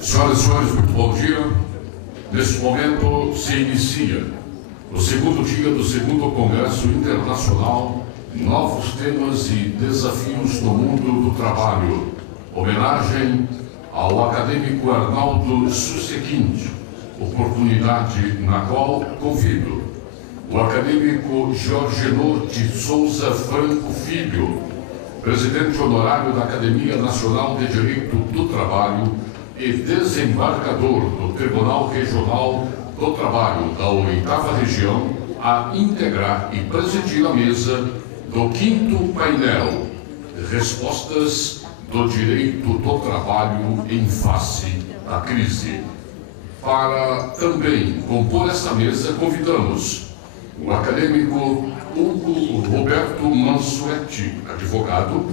Senhoras e senhores, muito bom dia. Neste momento se inicia o segundo dia do segundo Congresso Internacional Novos Temas e Desafios no Mundo do Trabalho. Homenagem ao acadêmico Arnaldo Susequinde, oportunidade na qual convido o acadêmico Jorgenor de Souza Franco Filho, presidente honorário da Academia Nacional de Direito do Trabalho e desembargador do Tribunal Regional do Trabalho da 8ª Região, a integrar e presidir a mesa do 5º painel Respostas do Direito do Trabalho em face da crise. Para também compor esta mesa, convidamos o acadêmico Hugo Roberto Mansuetti, advogado,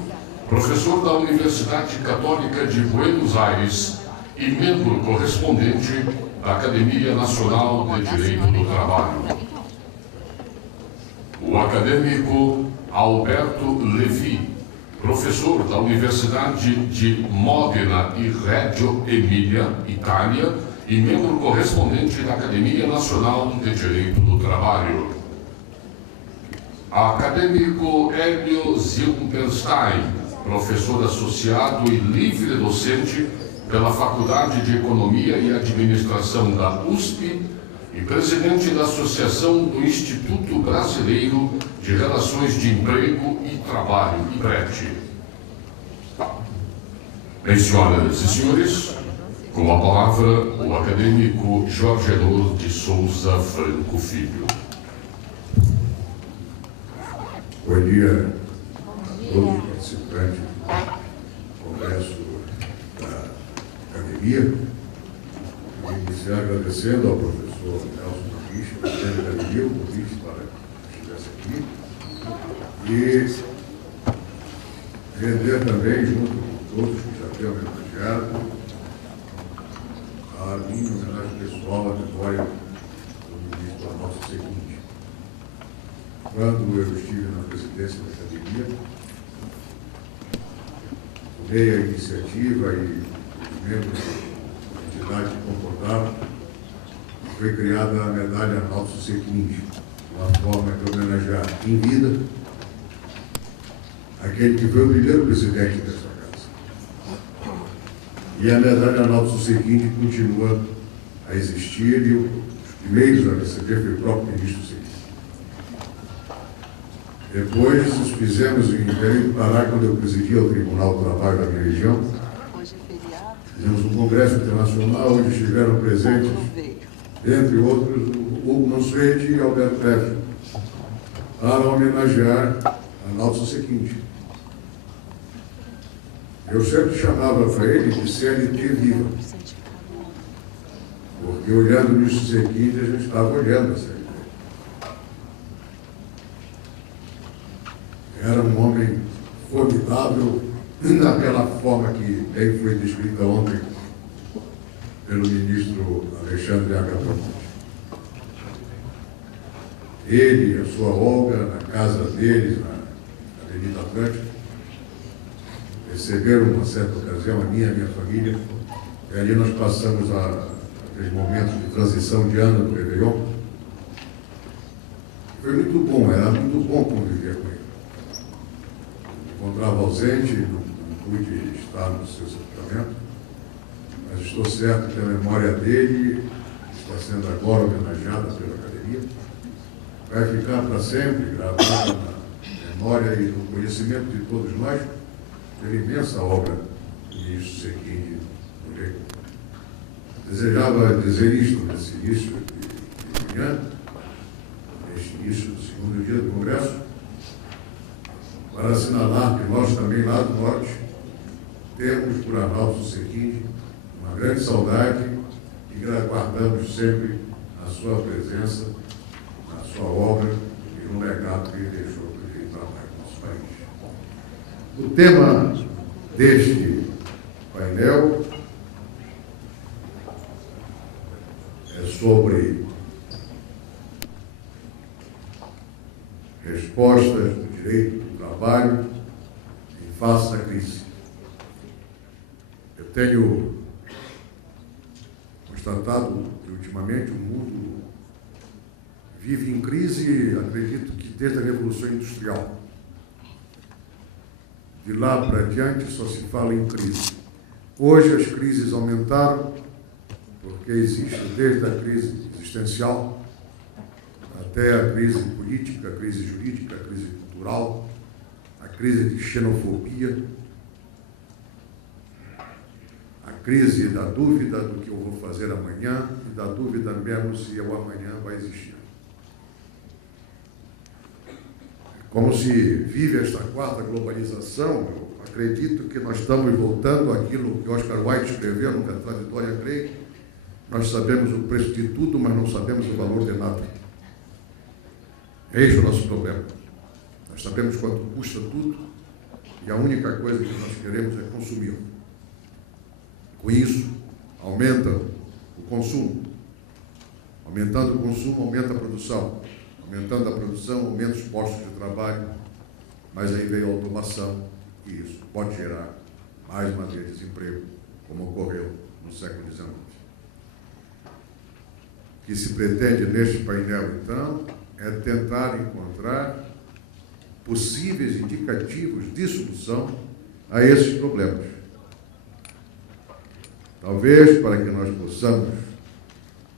professor da Universidade Católica de Buenos Aires e membro correspondente da Academia Nacional de Direito do Trabalho. O acadêmico Alberto Levi, professor da Universidade de Modena e Reggio Emilia, Itália, e membro correspondente da Academia Nacional de Direito do Trabalho. Acadêmico Hélio Zilberstein, professor associado e livre docente pela Faculdade de Economia e Administração da USP e presidente da Associação do Instituto Brasileiro de Relações de Emprego e Trabalho, IBRET. Bem, senhoras e senhores, com a palavra o acadêmico Jorgenor de Souza Franco Filho. Bom dia a todos os participantes do Congresso da Academia. Vou iniciar agradecendo ao professor Nelson Batista, presidente da Academia, o convite para que estivesse aqui. E render também, junto com todos que já têm homenageado, a minha homenagem pessoal à memória do ministro Arnaldo Susequinde. Quando eu estive na presidência da Academia, tomei a iniciativa e os membros da entidade que concordaram, foi criada a medalha Arnaldo Susequinde, uma forma de homenagear em vida aquele que foi o primeiro presidente dessa casa. E a medalha Arnaldo Susequinde continua a existir e os primeiros a receber foi o próprio ministro Susequinde. Depois, nos fizemos em Belém do Pará, quando eu presidia o Tribunal do Trabalho da minha região. Fizemos um congresso internacional onde estiveram presentes, entre outros, o Hugo Mansuetti e Alberto Levi, para homenagear Arnaldo Susequinde. Eu sempre chamava para ele de CLT viva, porque olhando o ministro Susequinde, a gente estava olhando a CLT. Era um homem formidável, daquela forma que bem foi descrita ontem pelo ministro Alexandre Agramonte. Ele e a sua Olga, na casa deles, na Avenida Atlântica, receberam uma certa ocasião, a minha família, e ali nós passamos aqueles momentos de transição de ano do Réveillon. Foi muito bom, era muito bom conviver com ele. Encontrava ausente, não pude estar no seu sepultamento, mas estou certo que a memória dele está sendo agora homenageada pela Academia, vai ficar para sempre gravada na memória e no conhecimento de todos nós pela imensa obra do ministro Susequinde. Desejava dizer isto nesse início de manhã, neste início do segundo dia do Congresso, para assinalar que nós também, lá do Norte, temos por Arnaldo Susequinde uma grande saudade e guardamos sempre a sua presença, a sua obra e o legado que ele deixou para ele trabalhar no nosso país. O tema deste painel é sobre respostas do direito do trabalho em face à crise. tenho constatado que ultimamente o mundo vive em crise, acredito que desde a Revolução Industrial. De lá para diante só se fala em crise. Hoje as crises aumentaram, porque existe desde a crise existencial até a crise política, a crise jurídica, a crise cultural, a crise de xenofobia, a crise da dúvida do que eu vou fazer amanhã e da dúvida mesmo se o amanhã vai existir. Como se vive esta quarta globalização, eu acredito que nós estamos voltando àquilo que Oscar Wilde escreveu no Cantar de Dorian Gray. Nós sabemos o preço de tudo, mas não sabemos o valor de nada. Eis o nosso problema. Nós sabemos quanto custa tudo e a única coisa que nós queremos é consumir. Com isso, aumenta o consumo. Aumentando o consumo, aumenta a produção. Aumentando a produção, aumenta os postos de trabalho, mas aí veio a automação e isso pode gerar mais uma vez desemprego, como ocorreu no século XIX. O que se pretende neste painel, então, é tentar encontrar possíveis indicativos de solução a esses problemas. Talvez, para que nós possamos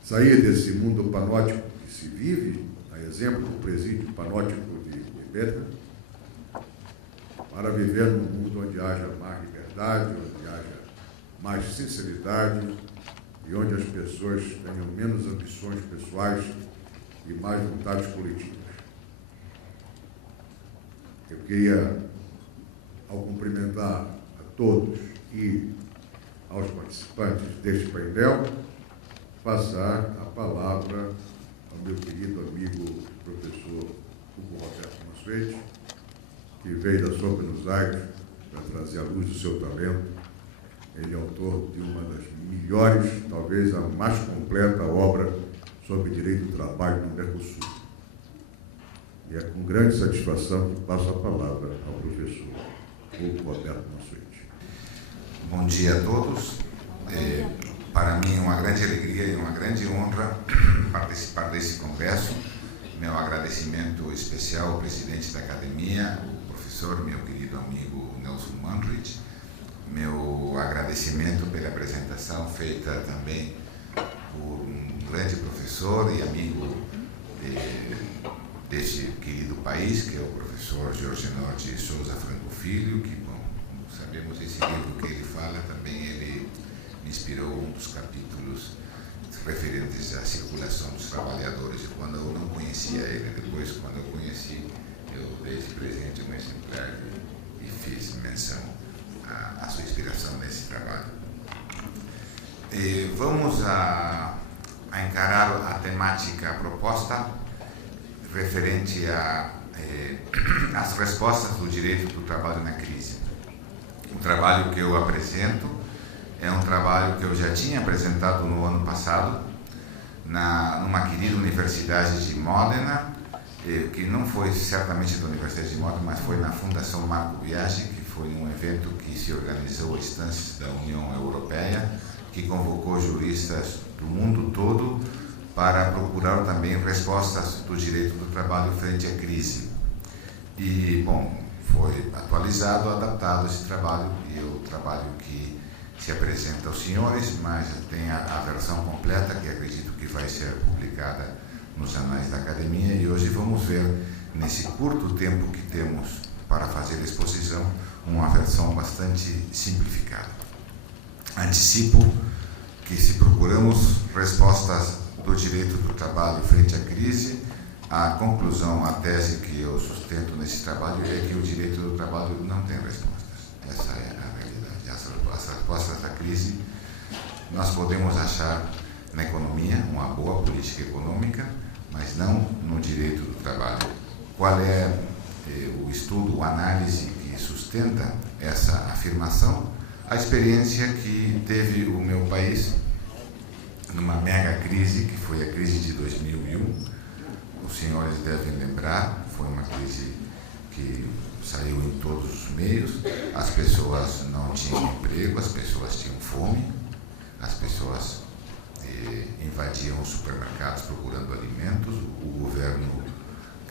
sair desse mundo panótico que se vive, a exemplo do presídio panótico de Betna, para viver num mundo onde haja mais liberdade, onde haja mais sinceridade e onde as pessoas tenham menos ambições pessoais e mais vontades coletivas. Eu queria, ao cumprimentar a todos e aos participantes deste painel, passar a palavra ao meu querido amigo professor Hugo Roberto Mansuetti, que veio da sua Buenos Aires para trazer à luz do seu talento. Ele é autor de uma das melhores, talvez a mais completa obra sobre direito do trabalho no Mercosul. E é com grande satisfação que passo a palavra ao professor Hugo Roberto Mansuetti. Bom dia a todos. Para mim é uma grande alegria e uma grande honra participar desse congresso. Meu agradecimento especial ao presidente da academia, o professor, meu querido amigo Nelson Manfred. Meu agradecimento pela apresentação feita também por um grande professor e amigo deste querido país, que é o professor Jorge Norte Souza Franco Filho, que, bom, sabemos esse livro que ele fala, também ele me inspirou um dos capítulos referentes à circulação dos trabalhadores, quando eu não conhecia ele. Depois, quando eu conheci, eu dei esse presente um exemplar e fiz menção à sua inspiração nesse trabalho. Vamos a encarar a temática proposta referente às respostas do direito do trabalho na crise. O trabalho que eu apresento é um trabalho que eu já tinha apresentado no ano passado, numa querida Universidade de Modena, que não foi certamente da Universidade de Modena, mas foi na Fundação Marco Biagi, que foi um evento que se organizou a instâncias da União Europeia, que convocou juristas do mundo todo para procurar também respostas do direito do trabalho frente à crise. E, bom, foi atualizado, adaptado esse trabalho, e é o trabalho que se apresenta aos senhores, mas tem a versão completa, que acredito que vai ser publicada nos anais da academia, e hoje vamos ver, nesse curto tempo que temos para fazer a exposição, uma versão bastante simplificada. Antecipo que, se procuramos respostas do direito do trabalho frente à crise, a conclusão, a tese que eu sustento nesse trabalho é que o direito do trabalho não tem respostas. Essa é a realidade. As respostas da crise nós podemos achar na economia, uma boa política econômica, mas não no direito do trabalho. Qual é o estudo, a análise que sustenta essa afirmação? A experiência que teve o meu país numa mega crise, que foi a crise de 2001. Os senhores devem lembrar, foi uma crise que saiu em todos os meios, as pessoas não tinham emprego, as pessoas tinham fome, as pessoas invadiam os supermercados procurando alimentos, o governo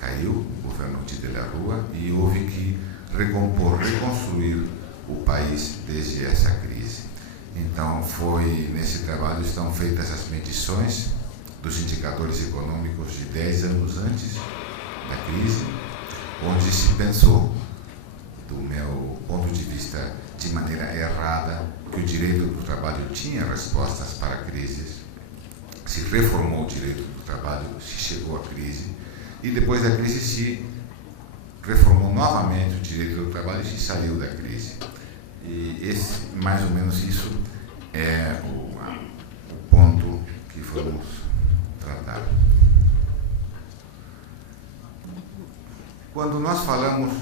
caiu, o governo de la Rúa, e houve que recompor, reconstruir o país desde essa crise. Então, nesse trabalho estão feitas as medições dos indicadores econômicos de 10 anos antes da crise, onde se pensou, do meu ponto de vista, de maneira errada, que o direito do trabalho tinha respostas para crises, se reformou o direito do trabalho, se chegou à crise, e depois da crise se reformou novamente o direito do trabalho e se saiu da crise. E mais ou menos isso é o ponto que vamos tratar. Quando nós falamos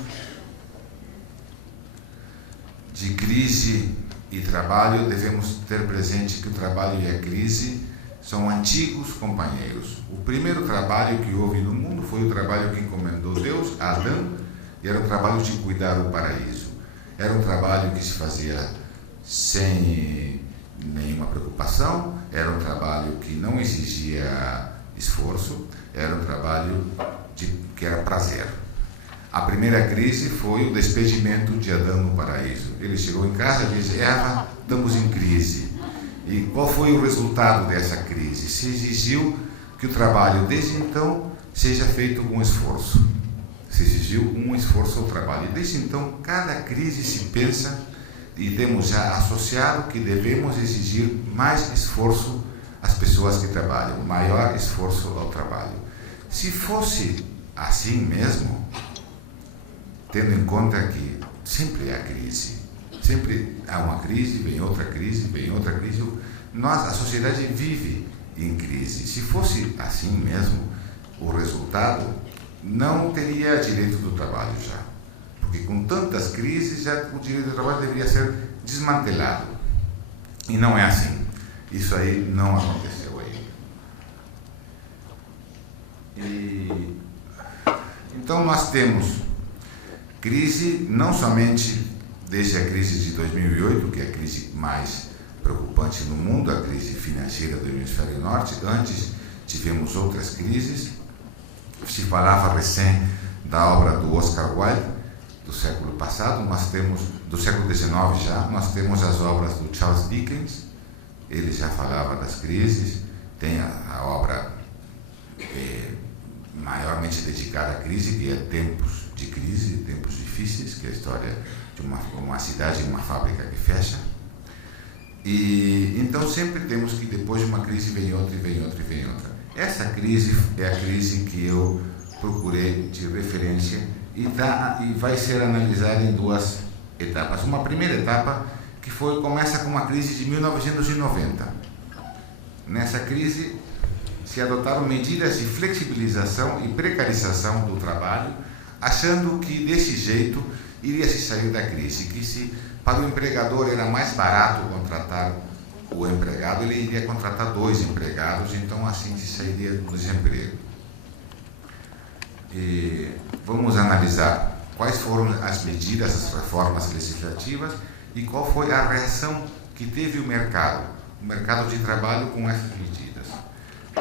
de crise e trabalho, devemos ter presente que o trabalho e a crise são antigos companheiros. O primeiro trabalho que houve no mundo foi o trabalho que encomendou Deus a Adão, e era o trabalho de cuidar o paraíso. Era um trabalho que se fazia sem nenhuma preocupação, era um trabalho que não exigia esforço, era um trabalho que era prazer. A primeira crise foi o despedimento de Adão no paraíso. Ele chegou em casa e disse: Eva, estamos em crise. E qual foi o resultado dessa crise? Se exigiu que o trabalho, desde então, seja feito com esforço. Se exigiu um esforço ao trabalho. E desde então, cada crise se pensa, e temos já associado que devemos exigir mais esforço às pessoas que trabalham, maior esforço ao trabalho. Se fosse assim mesmo, tendo em conta que sempre há crise, sempre há uma crise, vem outra crise, vem outra crise, a sociedade vive em crise. Se fosse assim mesmo, o resultado não teria direito do trabalho já. Porque com tantas crises, já o direito do trabalho deveria ser desmantelado. E não é assim. Isso aí não aconteceu aí. Então nós temos crise, não somente desde a crise de 2008, que é a crise mais preocupante no mundo, a crise financeira do hemisfério norte. Antes tivemos outras crises. Se falava recém da obra do Oscar Wilde, do século passado, nós temos, do século XIX já, nós temos as obras do Charles Dickens, ele já falava das crises, tem a obra maiormente dedicada à crise, que é Tempos de Crise, Tempos Difíceis, que é a história de uma cidade, uma fábrica que fecha. E então sempre temos que depois de uma crise vem outra, e vem outra, e vem outra. Essa crise é a crise que eu procurei de referência e vai ser analisada em duas etapas. Uma primeira etapa que começa com uma crise de 1990. Nessa crise se adotaram medidas de flexibilização e precarização do trabalho, achando que desse jeito iria se sair da crise, que para o empregador era mais barato contratar o empregado, ele iria contratar 2 empregados, então assim se sairia do desemprego. E vamos analisar quais foram as medidas, as reformas legislativas e qual foi a reação que teve o mercado de trabalho com essas medidas.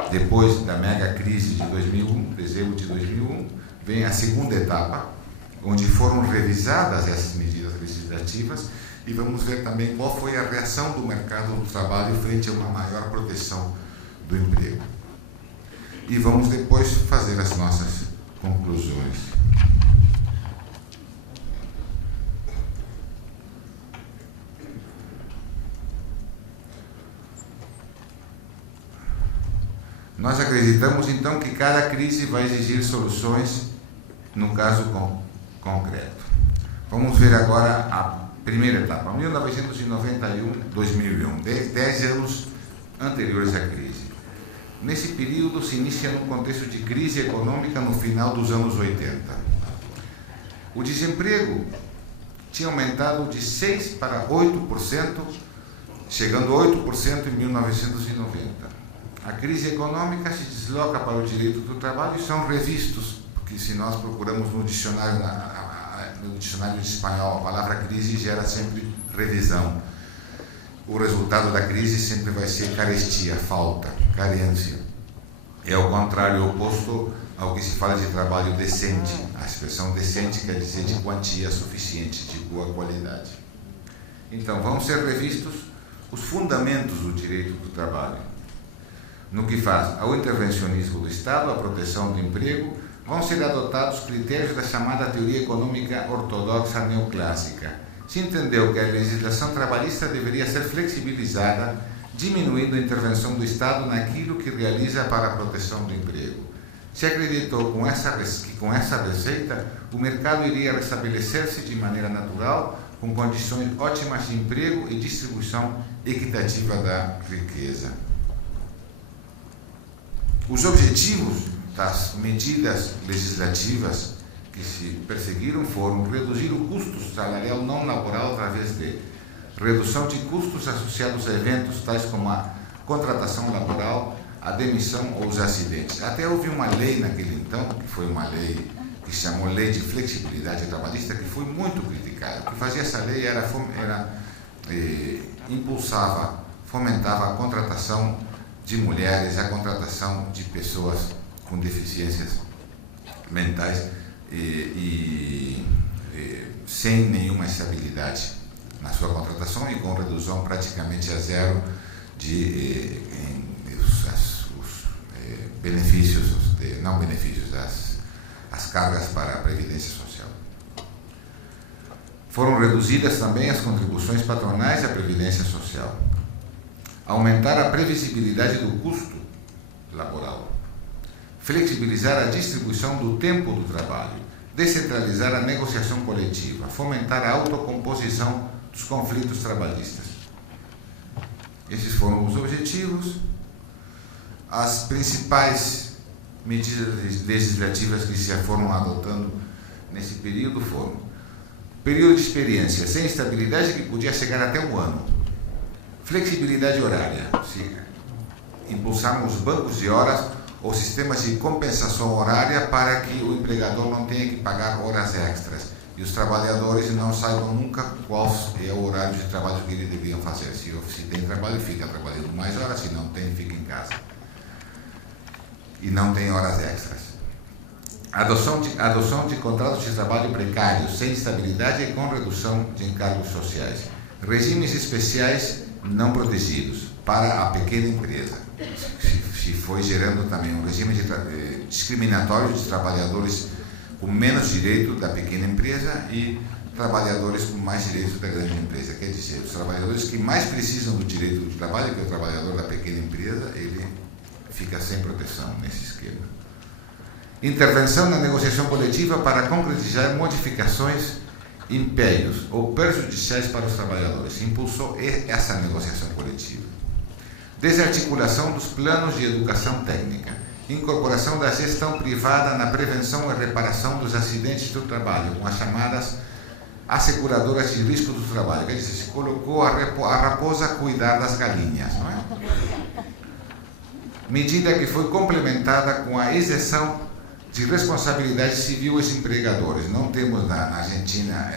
Depois da mega crise de 2001, dezembro de 2001, vem a segunda etapa, onde foram revisadas essas medidas legislativas, e vamos ver também qual foi a reação do mercado do trabalho frente a uma maior proteção do emprego. E vamos depois fazer as nossas conclusões. Nós acreditamos então que cada crise vai exigir soluções no caso concreto. Vamos ver agora a primeira etapa, 1991-2001, 10 anos anteriores à crise. Nesse período se inicia num contexto de crise econômica no final dos anos 80. O desemprego tinha aumentado de 6% para 8%, chegando a 8% em 1990. A crise econômica se desloca para o direito do trabalho e são revistos, porque se nós procuramos no dicionário no dicionário de espanhol, a palavra crise gera sempre revisão. O resultado da crise sempre vai ser carestia, falta, carência. É o contrário, oposto ao que se fala de trabalho decente. A expressão decente quer dizer de quantia suficiente, de boa qualidade. Então, vão ser revistos os fundamentos do direito do trabalho. No que faz ao intervencionismo do Estado, à proteção do emprego, vão ser adotados critérios da chamada teoria econômica ortodoxa neoclássica. Se entendeu que a legislação trabalhista deveria ser flexibilizada, diminuindo a intervenção do Estado naquilo que realiza para a proteção do emprego. Se acreditou que com essa receita o mercado iria restabelecer-se de maneira natural, com condições ótimas de emprego e distribuição equitativa da riqueza. Os objetivos das medidas legislativas que se perseguiram foram reduzir o custo salarial não laboral através de redução de custos associados a eventos tais como a contratação laboral, a demissão ou os acidentes. Até houve uma lei naquele então, que foi uma lei que se chamou Lei de Flexibilidade Trabalhista, que foi muito criticada. O que fazia essa lei era fomentava a contratação de mulheres, a contratação de pessoas com deficiências mentais sem nenhuma estabilidade na sua contratação e com redução praticamente a zero de as cargas para a Previdência Social. Foram reduzidas também as contribuições patronais à Previdência Social. Aumentar a previsibilidade do custo laboral. Flexibilizar a distribuição do tempo do trabalho. Descentralizar a negociação coletiva. Fomentar a autocomposição dos conflitos trabalhistas. Esses foram os objetivos. As principais medidas legislativas que se foram adotando nesse período foram: período de experiência sem estabilidade que podia chegar até um ano, flexibilidade horária, impulsamos bancos de horas ou sistemas de compensação horária para que o empregador não tenha que pagar horas extras e os trabalhadores não saibam nunca qual é o horário de trabalho que eles deveriam fazer. Se tem trabalho, fica trabalhando mais horas, se não tem, fica em casa. E não tem horas extras. Adoção de contratos de trabalho precários, sem estabilidade e com redução de encargos sociais. Regimes especiais não protegidos para a pequena empresa. Se foi gerando também um regime discriminatório de trabalhadores com menos direito da pequena empresa e trabalhadores com mais direitos da grande empresa. Quer dizer, os trabalhadores que mais precisam do direito do trabalho, que é o trabalhador da pequena empresa, ele fica sem proteção nesse esquema. Intervenção na negociação coletiva para concretizar modificações, impérios ou prejudiciais para os trabalhadores. Impulsou essa negociação coletiva. Desarticulação dos planos de educação técnica. Incorporação da gestão privada na prevenção e reparação dos acidentes do trabalho, com as chamadas asseguradoras de risco do trabalho. Quer dizer, se colocou a raposa a cuidar das galinhas, não é? Medida que foi complementada com a isenção de responsabilidade civil aos empregadores. Não temos na Argentina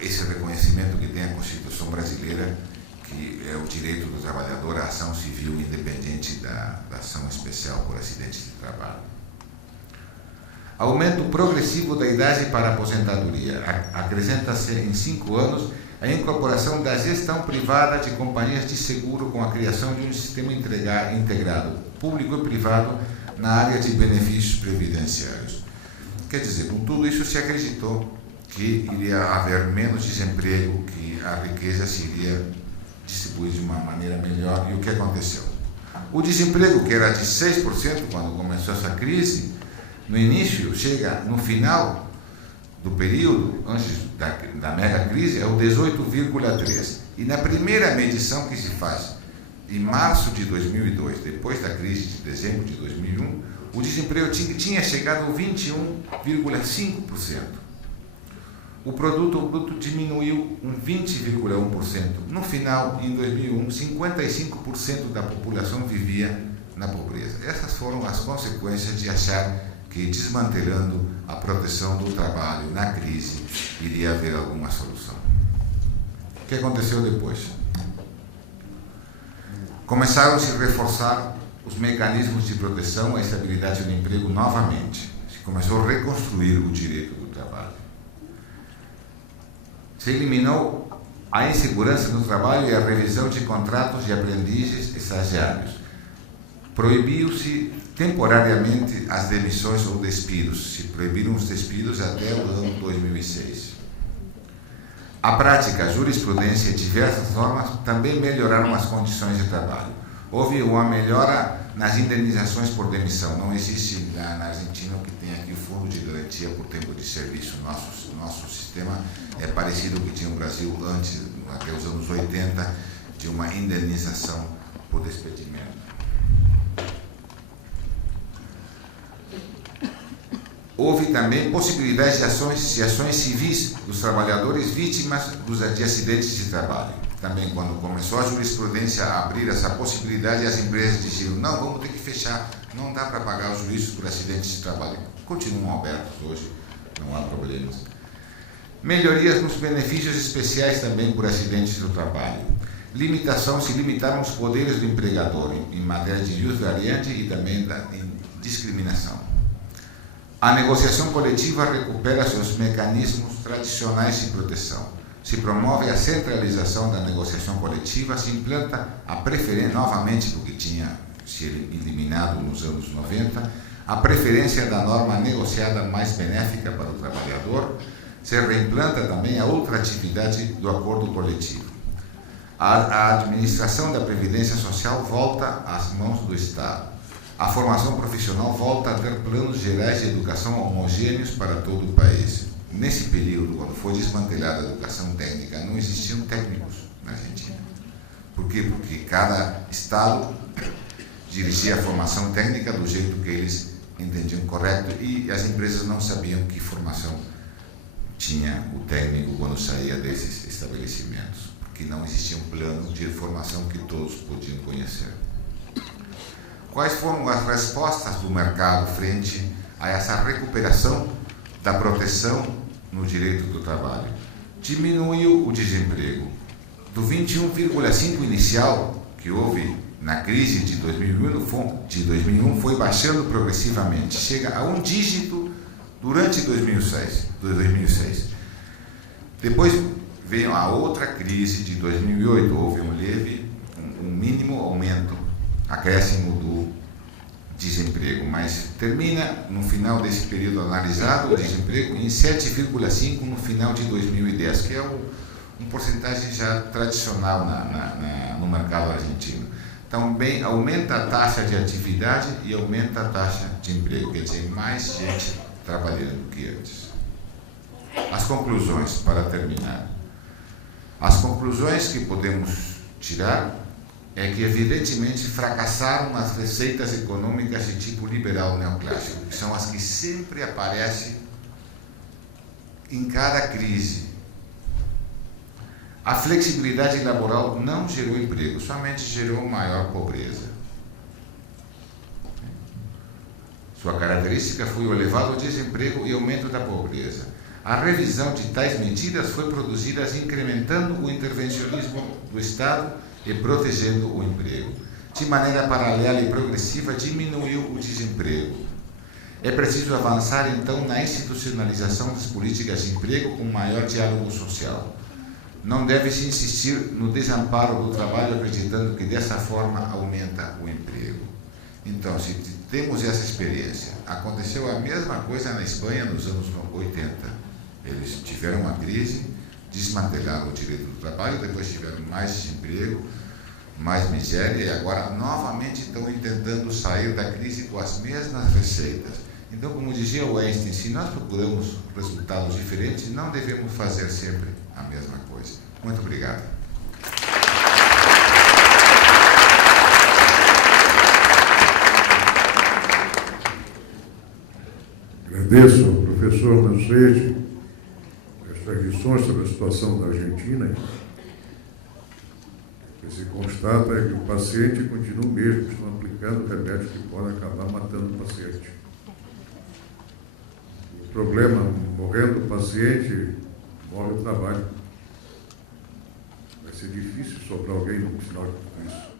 esse reconhecimento que tem a Constituição brasileira, que é o direito do trabalhador à ação civil independente da ação especial por acidentes de trabalho. Aumento progressivo da idade para a aposentadoria. Acrescenta-se em 5 anos a incorporação da gestão privada de companhias de seguro com a criação de um sistema integrado, público e privado, na área de benefícios previdenciários. Quer dizer, com tudo isso se acreditou que iria haver menos desemprego, que a riqueza se iria distribuir de uma maneira melhor. E o que aconteceu? O desemprego, que era de 6% quando começou essa crise, no início, chega no final do período, antes da mega crise, é o 18,3%. E na primeira medição que se faz, em março de 2002, depois da crise de dezembro de 2001, o desemprego tinha chegado a 21,5%. O produto bruto diminuiu um 20,1%. No final, em 2001, 55% da população vivia na pobreza. Essas foram as consequências de achar que desmantelando a proteção do trabalho na crise iria haver alguma solução. O que aconteceu depois? Começaram a se reforçar os mecanismos de proteção à estabilidade do emprego novamente. Se começou a reconstruir o direito do trabalho. Se eliminou a insegurança no trabalho e a revisão de contratos de aprendizes e estagiários. Proibiu-se temporariamente as demissões ou despidos. Se proibiram os despidos até o ano 2006. A prática, a jurisprudência e diversas normas também melhoraram as condições de trabalho. Houve uma melhora nas indenizações por demissão. Não existe na Argentina o que tem aqui o fundo de garantia por tempo de serviço. Nosso sistema é parecido com o que tinha no Brasil antes, até os anos 80, de uma indenização por despedimento. Houve também possibilidade de ações civis dos trabalhadores vítimas de acidentes de trabalho. Também, quando começou a jurisprudência a abrir essa possibilidade, as empresas diziam: não, vamos ter que fechar, não dá para pagar os juízos por acidentes de trabalho. Continuam abertos hoje, não há problemas. Melhorias nos benefícios especiais também por acidentes do trabalho. Se limitaram os poderes do empregador em matéria de jus variante e também em discriminação. A negociação coletiva recupera seus mecanismos tradicionais de proteção. Se promove a centralização da negociação coletiva, se implanta a preferência, novamente, porque tinha se eliminado nos anos 90, a preferência da norma negociada mais benéfica para o trabalhador, se reimplanta também a ultratividade do acordo coletivo. A administração da Previdência Social volta às mãos do Estado. A formação profissional volta a ter planos gerais de educação homogêneos para todo o país. Nesse período, quando foi desmantelada a educação técnica, não existiam técnicos na Argentina. Por quê? Porque cada estado dirigia a formação técnica do jeito que eles entendiam correto e as empresas não sabiam que formação tinha o técnico quando saía desses estabelecimentos, porque não existia um plano de formação que todos podiam conhecer. Quais foram as respostas do mercado frente a essa recuperação da proteção no direito do trabalho? Diminuiu o desemprego. Do 21,5% inicial que houve na crise de 2001 foi baixando progressivamente. Chega a um dígito durante 2006. Depois veio a outra crise de 2008. Houve um mínimo aumento, acréscimo do desemprego, mas termina no final desse período analisado o desemprego em 7,5% no final de 2010, que é um porcentagem já tradicional no mercado argentino. Então, bem, aumenta a taxa de atividade e aumenta a taxa de emprego, quer dizer, mais gente trabalhando do que antes. As conclusões, para terminar. As conclusões que podemos tirar é que, evidentemente, fracassaram as receitas econômicas de tipo liberal neoclássico, que são as que sempre aparecem em cada crise. A flexibilidade laboral não gerou emprego, somente gerou maior pobreza. Sua característica foi o elevado desemprego e aumento da pobreza. A revisão de tais medidas foi produzida incrementando o intervencionismo do Estado e protegendo o emprego. De maneira paralela e progressiva, diminuiu o desemprego. É preciso avançar, então, na institucionalização das políticas de emprego com maior diálogo social. Não deve-se insistir no desamparo do trabalho, acreditando que dessa forma aumenta o emprego. Então, se temos essa experiência, aconteceu a mesma coisa na Espanha nos anos 80. Eles tiveram uma crise, desmantelaram o direito do trabalho, depois tiveram mais desemprego, mais miséria, e agora novamente estão tentando sair da crise com as mesmas receitas. Então, como dizia o Einstein, se nós procuramos resultados diferentes, não devemos fazer sempre a mesma coisa. Muito obrigado. Agradeço ao professor Mansuetti estas lições sobre a situação da Argentina. O que se constata é que o paciente continua o mesmo, estão aplicando remédios que podem acabar matando o paciente. problema, morrendo o paciente, morre o trabalho. Vai ser difícil sobrar alguém no final de tudo isso.